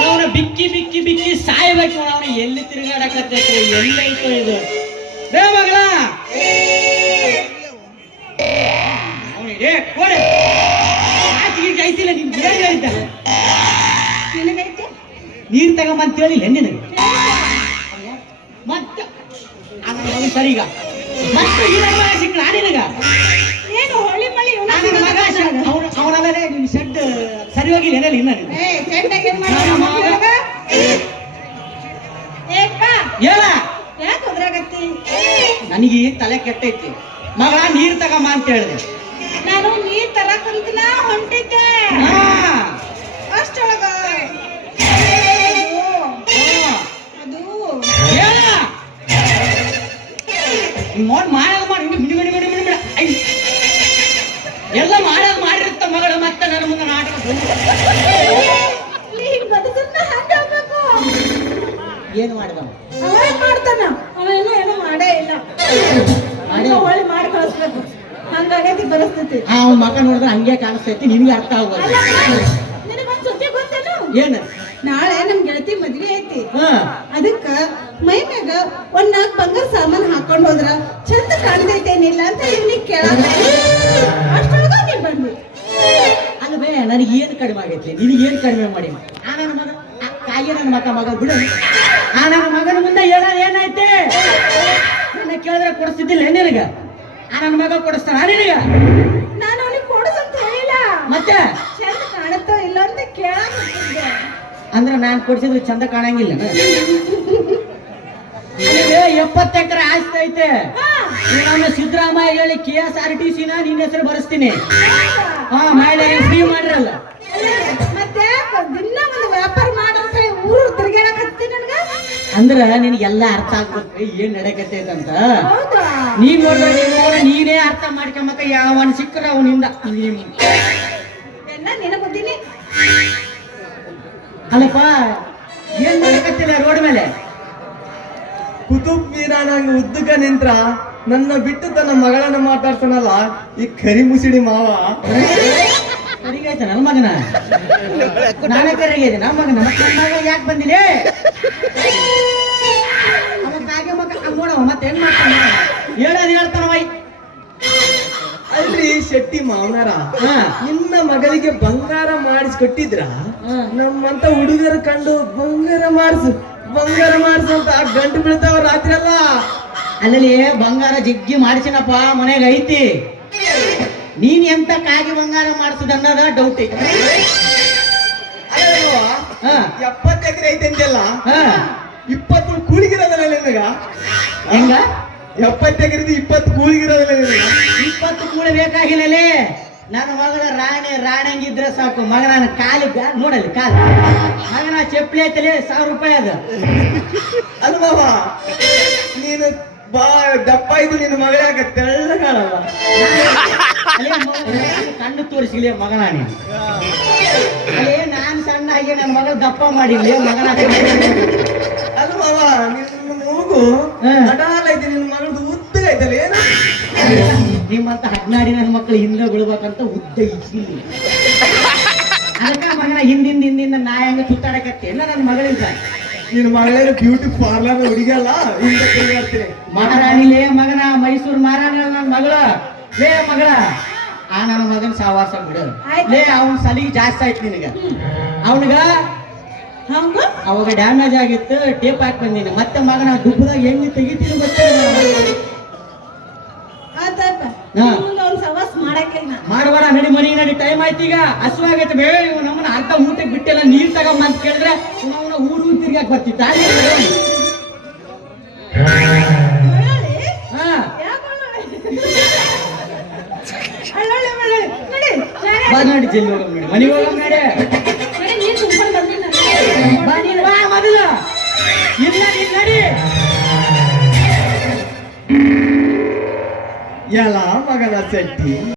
ಅವನ ಬಿಕ್ಕಿ ಬಿಕ್ಕಿ ಬಿಕ್ಕಿ ಸಾಯ್ಬೇಕು ಅವನ ಎಲ್ಲಿ ತಿರುಗಾಡಕತ್ತೈತು ಎಲ್ಲೈತು ಇದು ರೇ ಮಗಳ ಐತಿಲ್ಲ ನಿನ್ ಹೇಳಿದ್ದ ನೀರ್ ತಗೊಂಬಂತ ಹೇಳಿಲ್ಲ ನಿನಗೆ ಮತ್ತೆ ಸರಿಗ ಮತ್ತೆ ಸಿಕ್ಕಲ ನಿನಗ ಏನು ಹೊಳಿ ಮಳಿ ಅವನಲ್ಲೇ ನಿನ್ ಶೆಡ್ ಸರಿ ಹೋಗಿಲ್ಲ ಏನಲ್ಲಿ ಇನ್ನ ಹೇಳ ಯಾಕೆ ಹೋದ್ರಾಗತ್ತಿ ನನಗೆ ತಲೆ ಕೆಟ್ಟೈತಿ ಮಗಳ ನೀರ್ ತಗೊಂಬ ಅಂತ ಹೇಳಿದೆ ನಾನು ನೀರ್ ತರಕಂತ ಹೊಂಟಿದ್ದೆ ಅಷ್ಟೊಳಗ ಅದು ಹೇಳ ನೋಡ್ ಮಾಡೋದು ಮಾಡಿ ಬಿಡಿ ಬಿಡಿ ಬಿಡಿ ಬಿಡಿ ಬಿಡ ಎಲ್ಲ ಮಾಡೋದು ಮಾಡಿರುತ್ತ ಮಗಳು ಮತ್ತೆ ನನ್ನ ಮುಂದೆ ನಾಟಕ ಏನು ಮಾಡಿದವ ಅವೇ ಮಾಡ್ತಾನ ಅವೇನು ಏನು ಮಾಡೇ ಇಲ್ಲ ಹೊಳ್ಳಿ ಮಾಡಿ ಕಳಿಸ್ಬೇಕು ಹಂಗಾಗೈತಿ ಪರಿಸ್ಥಿತಿ ಅವ್ನ ಮಗ ನೋಡಿದ್ರೆ ಹಂಗೆ ಕಾಣಿಸ್ತೈತಿ ನಿನ್ಗೆ ಅರ್ಥ ಆಗೋದು ನಿನಗೊಂದು ಸುದ್ದಿ ಗೊತ್ತೇನು ಏನು ನಾಳೆ ನಮ್ ಗೆಳತಿ ಮದ್ವೆ ಐತಿ ಅದಕ್ಕ ಮೈ ಮ್ಯಾಗ ಒಂದ್ 4 ಬಂಗಾರ ಸಾಮಾನ್ ಹಾಕೊಂಡ್ ಹೋದ್ರ ಚಂದ ಕಾಣ್ತೈತೇನಿಲ್ಲ ಅಂತ ಇಲ್ಲಿ ಕೇಳಾಕ ಅಷ್ಟೊಳಗ ನೀ ಬಂದ್ವಿ ಅಲ್ವೇ ನನಗೆ ಏನು ಕಡಿಮೆ ಆಗೈತಿ ನಿನಗೇನು ಕಡಿಮೆ ಮಾಡಿ ಆ ನನ್ನ ಮಗ ಕಾಯಿ ನನ್ನ ಮಗ ಬಿಡು ಆ ನನ್ನ ಮಗನ ಮುಂದೆ ಹೇಳೋದು ಏನೈತೆ ನನ್ನ ಕೇಳಿದ್ರೆ ಕೊಡಿಸ್ತಿದ್ದಿಲ್ಲ ನಿನಗ ಆ ನನ್ನ ಮಗ ಕೊಡಿಸ್ತಾನ ನಿನಗ ನಾನು ಅವನಿಗೆ ಕೊಡಿಸಂತ ಹೇಳಿಲ್ಲ ಮತ್ತೆ ಚಂದ ಕಾಣುತ್ತೋ ಇಲ್ಲ ಅಂತ ಕೇಳಾಕ ಅಂದ್ರೆ ನಾನು ಕೊಡಿಸಿದ್ರೆ ಚಂದ ಕಾಣಂಗಿಲ್ಲ 70 ಎಕರೆ ಆಸ್ತಿ ಐತೆ ನಾನು ಸಿದ್ದರಾಮಯ್ಯ ಹೇಳಿ KSRTC ನಿನ್ನ ಹೆಸರು ಬರೆಸ್ತೀನಿ ಮಹಿಳೆಯರಿಗೆ ಫ್ರೀ ಮಾಡಿರಲ್ಲ ಮತ್ತೆ ದಿನ ಒಂದು ವ್ಯಾಪಾರ ಮಾಡಂತ ಊರು ತಿರ್ಗಾಡಕ್ ಹತ್ತಿ ನನಗ ಅಂದ್ರೆ ನಿನಗೆಲ್ಲ ಅರ್ಥ ಆಗ್ಬೇಕು ಏನ್ ನಡೆಕತ್ತೈತಂತ ಹೌದಾ ನೀನ್ ನೋಡಿದ್ರೆ ನೀನೇ ಅರ್ಥ ಮಾಡ್ಕೊಂಬಕ ಯಾವನ್ ಸಿಕ್ಕರ ಅವನಿಂದ ಎಲ್ಲ ನಿನ ಬುದ್ಧಿನಿ ಅಲ್ಲಪ್ಪ ಏನ್ ಮಾಡಕತ್ತಿಲ್ಲ ರೋಡ್ ಮೇಲೆ ಕುತುಬ್ ಮೀರಾನಂಗ ಉದ್ದಕ ನಿಂತ್ರ ನನ್ನ ಬಿಟ್ಟು ತನ್ನ ಮಗಳನ್ನ ಮಾತಾಡ್ತಾನಲ್ಲ ಈ ಕರಿ ಮುಸಿಡಿ ಮಾವ ಕರಿಗಾಯ್ತ ನನ್ನ ಮಗನ ನಾನೇ ಕರಿಗಿದೆ ನಮ್ಮ ಮಗನ ಮತ್ತೆ ನನ್ನ ಮಗ ಯಾಕೆ ಬಂದಿಲ್ಲ ಅವತ್ತಾಗೆ ಮಗ ನೋಡವ ಮತ್ತೆ ಏನ್ ಮಾಡ್ತಾನ ಹೇಳೋದು ಹೇಳ್ತಾನವ ಅಲ್ರಿ ಶೆಟ್ಟಿ ಮಾವನಾರ ನಿನ್ನ ಮಗಳಿಗೆ ಬಂಗಾರ ಮಾಡಿಸ್ಕೊಟ್ಟಿದ್ರ ನಮ್ಮಂತ ಹುಡುಗರ ಕಂಡು ಬಂಗಾರ ಮಾಡಿಸು ಅಂತ ಗಂಟು ಬೀಳ್ತಾವ ರಾತ್ರಿ ಅಲ್ಲ ಅಲ್ಲಿ ಬಂಗಾರ ಜಗ್ಗಿ ಮಾಡಿಸಿನಪ್ಪ ಮನೆಗೆ ಐತಿ ನೀನ್ ಎಂತ ಕಾಗಿ ಬಂಗಾರ ಮಾಡಿಸಿದ ಅನ್ನೋದ ಡೌಟ್ ಐತಿ 70 ಎಕರೆ ಐತೆ ಅಂತೆಲ್ಲ 20 ಕೂಳಿಗಿರೋದಲ್ಲ ನಿನಗ ಹೆಂಗ 70 ಎಕರೆ 20 ಕೂಳಿಗಿರೋದಲ್ಲ ನಿನಗ 20 ಕೂಳಿ ಬೇಕಾಗಿಲ್ಲಲೇ ನನ್ನ ಮಗಳ ರಾಣಂಗಿದ್ರೆ ಸಾಕು ಮಗನ ಕಾಲಿಗೆ ನೋಡಲಿ ಕಾಲು ಮಗನ ಚಪ್ಪಲಿ ಐತಲೇ 1000 ರೂಪಾಯಿ ಅದು ಬಾಬ ನೀನು ಬಾ ದಪ್ಪ ಇದು ನಿನ್ನ ಮಗಳಾಗ ತೆಳ್ಳಗಾಳಲ್ಲ ಕಣ್ಣು ತೋರಿಸಿಲಿ ಮಗನ ನೀನು ಅಲ್ಲೇ ನಾನು ಸಣ್ಣ ಆಗಿ ನನ್ನ ಮಗಳ ದಪ್ಪ ಮಾಡಿಲ್ಲ ಮಗನ ಅದು ಬಾಬ ನಿನ್ನ ಮೂಗು ಅಡಾಲ ಐತಿ ನಿನ್ನ ಮಗಳದು ಉದ್ದ ಐತಲ್ಲ ಏನು ನಿಮ್ಮಂತ 16 ನನ್ನ ಮಕ್ಕಳು ಹಿಂದೆ ಬಿಡ್ಬೇಕಂತ ಉದ್ದ ಇಚ್ಚಿಲ್ಲ ಅದಕ್ಕ ಮಗನ ಹಿಂದಿಂದ ನಾ ಹೆಂಗ ಸುತ್ತಾಡಕತ್ತೆ ಎಲ್ಲ ನನ್ನ ಮಗಳಿಂದ ನಿನ್ನ ಮಗಳೇನು ಬ್ಯೂಟಿ ಪಾರ್ಲರ್ ಹುಡುಗಲ್ಲ ಹಿಂದೆ ತಿರುಗಾಡ್ತೀನಿ ಮಹಾರಾಣಿಲೇ ಮಗನ ಮೈಸೂರು ಮಹಾರಾಣಿ ನನ್ನ ಮಗಳ ಲೇ ಮಗಳ ಆ ನನ್ನ ಮಗನ ಸಾವಾಸ ಬಿಡು ಲೇ ಅವನ ಸಲಿಗೆ ಜಾಸ್ತಿ ಆಯ್ತು ನಿನಗ ಅವನಿಗ ಅವಾಗ ಡ್ಯಾಮೇಜ್ ಆಗಿತ್ತು ಟೇಪ್ ಹಾಕಿ ಬಂದಿನಿ ಮತ್ತೆ ಮಗನ ದುಬ್ಬದಾಗ ಹೆಂಗ್ ತೆಗಿತೀನಿ ಮಾಡಬೇಡ ನಡಿ ಮನೆಗೆ ನಡಿ ಟೈಮ್ ಆಯ್ತು ಈಗ ಹಸುವಾಗೈತೆ ಬೇ ನಮ್ಮನ್ನ ಅರ್ಧ ಊಟಕ್ಕೆ ಬಿಟ್ಟಿಲ್ಲ ನೀರ್ ತಗೊಂಬ ಅಂತ ಕೇಳಿದ್ರೆ ಅವನ ಊರು ತಿರ್ಗಾಕ್ ಬರ್ತಿತ್ತ ನೋಡಿ ಜಲ್ಲಿ ಹೋಗಮ್ ನೋಡಿ ಮನೆಗೆ ಹೋಗಮ್ ನಡಿ ಬಾ ನೀನು ಬಾ ಮೊದಲು ಇಲ್ಲ ನೀನ್ ನಡಿ ಎಲ್ಲ ಮಗನ ಶೆಟ್ಟಿ